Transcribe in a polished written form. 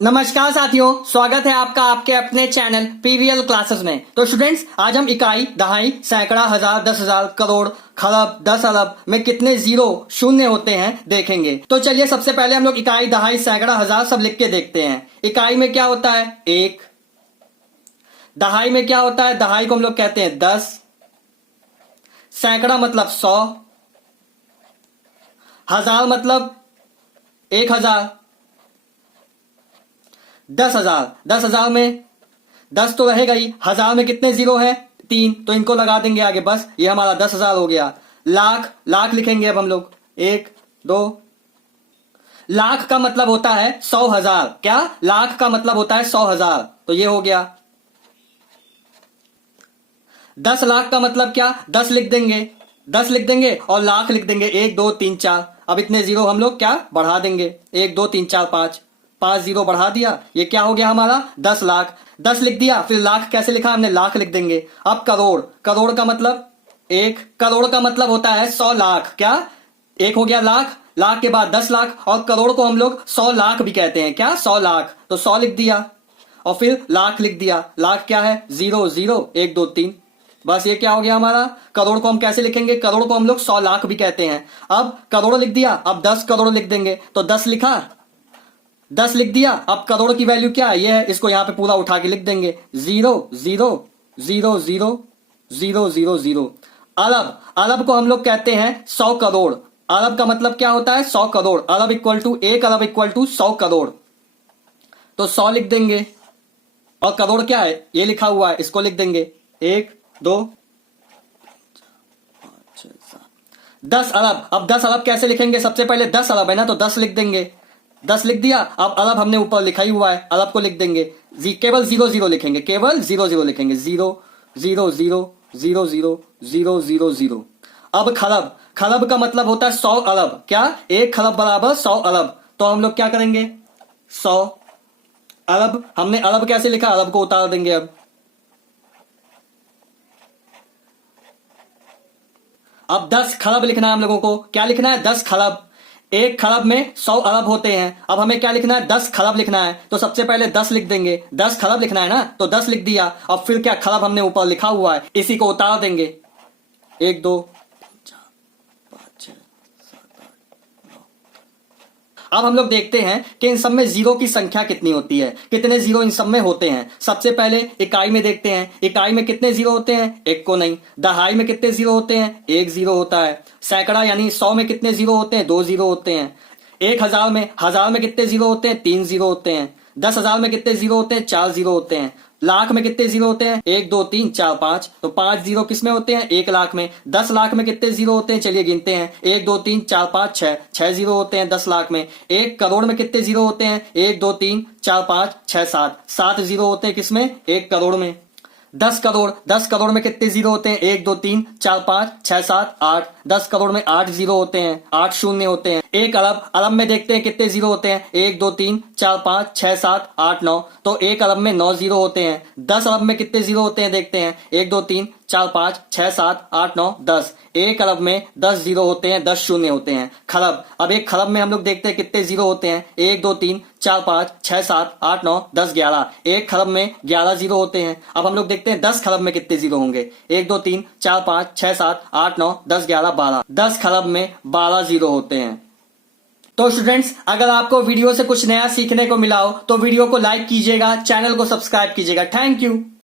नमस्कार साथियों, स्वागत है आपका आपके अपने चैनल पीवीएल क्लासेस में। तो स्टूडेंट्स, आज हम इकाई, दहाई, सैकड़ा, हजार, 10,000, करोड़, खरब, 10 अरब में कितने जीरो शून्य होते हैं देखेंगे। तो चलिए सबसे पहले हम लोग इकाई, दहाई, सैकड़ा, हजार सब लिख के देखते हैं। इकाई में क्या होता है? 1। दहाई में क्या होता है? दहाई को हम लोग कहते हैं 10। सैकड़ा मतलब 100। हजार मतलब 1000। 10,000, 10,000 में 10 तो रहेगा ही। हजार में कितने जीरो है? 3, तो इनको लगा देंगे आगे, बस ये हमारा 10,000 हो गया। लाख, लाख लिखेंगे अब हम लोग 1, 2। लाख का मतलब होता है 100,000। क्या? लाख का मतलब होता है 100,000, तो ये हो गया। 10 लाख का मतलब क्या? 10 लिख देंगे, 10 लिख देंगे और लाख लिख देंगे 1, 2, 3, 4। अब इतने जीरो हम लोग क्या बढ़ा देंगे? 1, 2, 3, 4, 5। 5 जीरो बढ़ा दिया, ये क्या हो गया हमारा? 10 लाख। 10 लिख दिया, फिर लाख कैसे लिखा हमने? लाख लिख देंगे। अब करोड़, करोड़ का मतलब 1। करोड़ का मतलब होता है 100 लाख। क्या? 1 हो गया लाख, लाख के बाद 10 लाख, और करोड़ को हम लोग 100 लाख भी कहते हैं। क्या? 100 लाख, तो 100 लिख दिया और फिर लाख लिख दिया। लाख क्या है? 0, 0, 1, 2, 3। बस ये क्या हो गया हमारा? करोड़ को हम कैसे लिखेंगे? करोड़ को हम लोग 100 लाख भी कहते हैं। अब करोड़ लिख दिया, अब 10 करोड़ लिख देंगे, तो 10 लिखा, 10 लिख दिया। अब करोड़ की वैल्यू क्या है? ये है, इसको यहां पे पूरा उठा के लिख देंगे 0, 0, 0, 0, 0, 0, 0। अरब, अरब को हम लोग कहते हैं 100 करोड़। अरब का मतलब क्या होता है? 100 करोड़। अरब इक्वल टू 1 अरब इक्वल टू 100 करोड़, तो 100 लिख देंगे। और करोड़ क्या है? ये लिखा हुआ है, इसको लिख देंगे 1, 2, 10 अरब। अब 10 अरब कैसे लिखेंगे? सबसे पहले 10 अरब है ना, तो 10 लिख देंगे। 10 लिख दिया, अब अरब हमने ऊपर लिखा ही हुआ है, अरब को लिख देंगे। केवल 0, 0 लिखेंगे, केवल 0, 0 लिखेंगे। 0, 0, 0, 0, 0, 0, 0, 0। अब खरब, खरब का मतलब होता है 100 अरब। क्या? 1 खरब बराबर 100 अरब, तो हम लोग क्या करेंगे? 100 अरब। हमने अरब कैसे लिखा? अरब को उतार देंगे। अब 10 खरब लिखना है हम लोगों को। क्या लिखना है? 10 खरब। 1 खरब में 100 अरब होते हैं। अब हमें क्या लिखना है? 10 खरब लिखना है, तो सबसे पहले 10 लिख देंगे। 10 खरब लिखना है ना, तो 10 लिख दिया। अब फिर क्या? खरब हमने ऊपर लिखा हुआ है, इसी को उतार देंगे। 1, 2, 4, 5, 6, 7, 8, 9। अब हम लोग देखते हैं कि इन सब में जीरो की संख्या कितनी होती है, कितने जीरो इन सब में होते हैं। सबसे पहले इकाई में देखते हैं। इकाई में कितने जीरो होते हैं? 1 को नहीं। दहाई में कितने जीरो होते हैं? 1 जीरो होता है। सैकड़ा यानी 100 में कितने जीरो होते हैं? 2 जीरो होते हैं। 1000 में, हजार में कितने जीरो होते हैं? 3 जीरो होते हैं। 10,000 में कितने जीरो होते हैं? 4 जीरो होते हैं। लाख में कितने जीरो होते हैं? 1, 2, 3, 4, 5, तो 5 जीरो किस में होते हैं? 1 लाख में। 10 लाख में कितने जीरो होते हैं? चलिए गिनते हैं। 1, 2, 3, 4, 5, 6, 6 जीरो होते हैं 10 लाख में। 1 करोड़ में कितने जीरो होते हैं? 1, 2, 3, 4, 5, 6, 7, 7 जीरो होते हैं किसमें? 1 करोड़ में। 10 करोड़, 10 करोड़ में कितने जीरो होते हैं? 1, 2, 3, 4, 5, 6, 7, 8। 10 करोड़ में 8 जीरो होते हैं, 8 शून्य होते हैं। 1 अरब, अरब में देखते हैं कितने जीरो होते हैं? 1, 2, 3, 4, 5, 6, 7, 8, 9, तो 1 अरब में 9 जीरो होते हैं। 10 अरब में कितने जीरो होते हैं देखते हैं? 1, 2, 3, 4, 5, 6, 7, 8, 9, 10। 1 अरब में 10 जीरो होते हैं, 10 शून्य होते हैं। खरब, अब 1 खरब में हम लोग देखते हैं कितने जीरो होते हैं? 1, 2, 3, 4, 5, 6, 7, 8, 9, 10, 11। 1 खरब में 11 जीरो होते हैं। अब हम लोग देखते हैं 10 खरब में कितने जीरो होंगे? 1, 2, 3, 4, 5, 6, 7, 8, 9, 10, 11, 12। 10 खरब में 12 जीरो होते हैं। तो स्टूडेंट्स, अगर आपको वीडियो से कुछ नया सीखने को मिला हो तो वीडियो को लाइक कीजिएगा, चैनल को सब्सक्राइब कीजिएगा। Thank you.